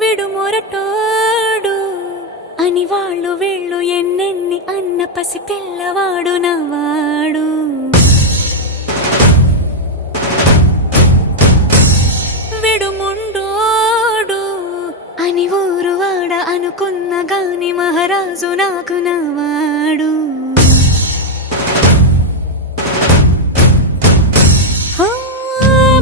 విడు మొరటోడు అని వాళ్ళు వీళ్ళు ఎన్నెన్ని అన్న పసి పిల్లవాడు నవ్వాడు. విడు ముండోడు అని ఊరు వాడ అనుకున్న గాని మహారాజు నాకు నవ్వాడు.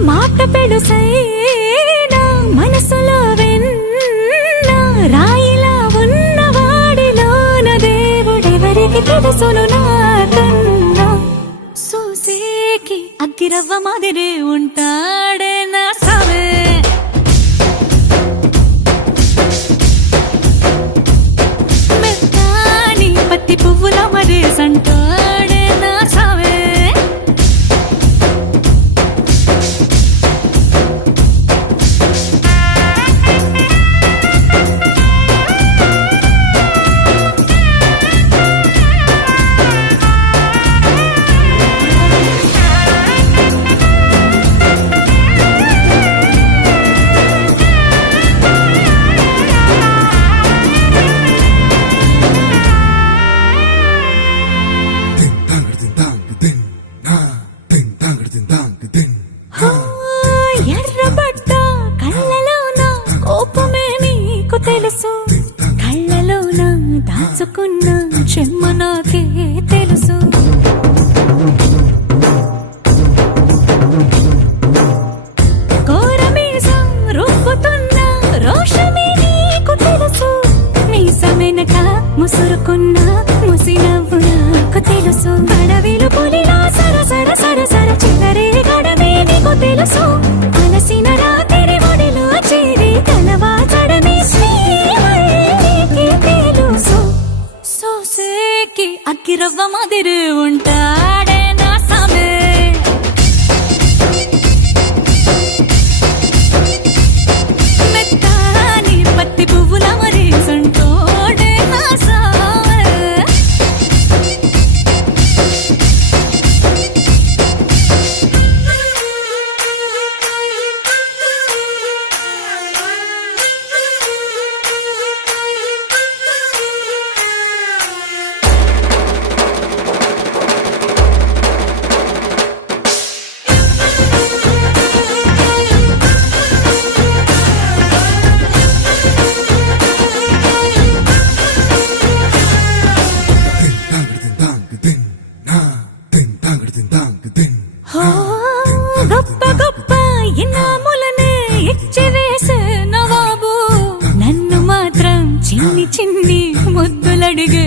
మాట పెడుసైనా మనసులో వెన్న రాయిలా ఉన్నవాడిలోన దేవుడెవరికి తెలుసును నాకన్నా. సూసేకి అగ్గిరవ్వ మాదిరి ఉంటాడే నా సావే. మెత్తాని పత్తి పువ్వుల మరేసంటాడే నా సావే. ఎర్రబడ్డ కళ్ళలోన కోపమే నీకు తెలుసు, కళ్ళలోన దాచుకున్న చెమ్మ నాకే తెలుసు. కోరమీసం రుబ్బుతున్న రోషమే నీకు తెలుసు, మీసమెనక ముసురుకున్న ముసినవ్వు నాకు తెలుసు. అడవిలు పులిలా సరసర సరసర చిల్లరే గడమే నీకు తెలుసు, అలసిన రాత్రి ఒడిలో చేరి తలవాచడమే శ్రీవల్లికి తెలుసు. సోసేకి అగ్గిరవ్వ మాదిరి ఉంటాడే నా సామే. మెత్తాని పత్తి పువ్వుల మరేసంటోడే నా సామే. గొప్ప గొప్ప ఇనాములనే ఇచ్చి వేసే నవాబు నన్ను మాత్రం చిన్ని చిన్ని ముద్దులడిగే